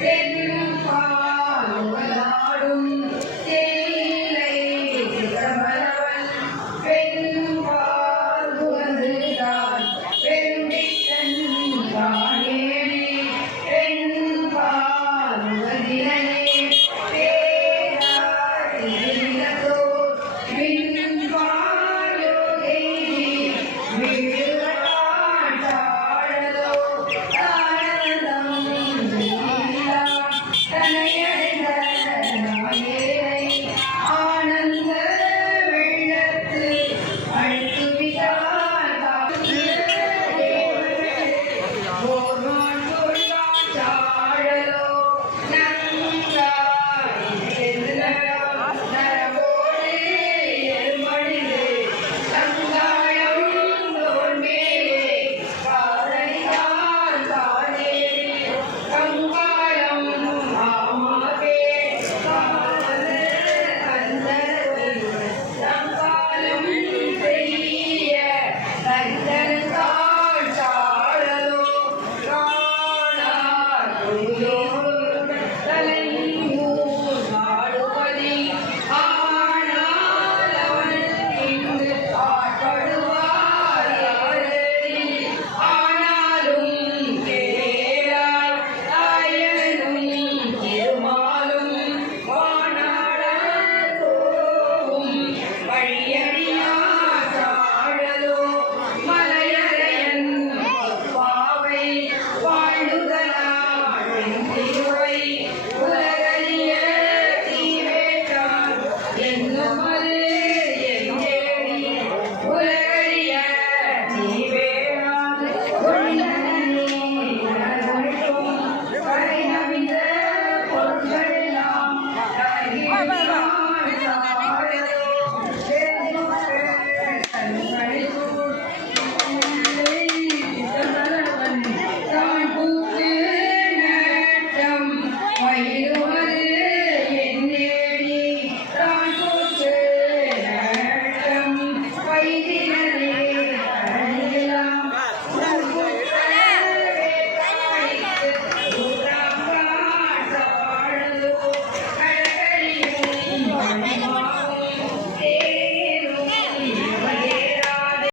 Amen. Amen.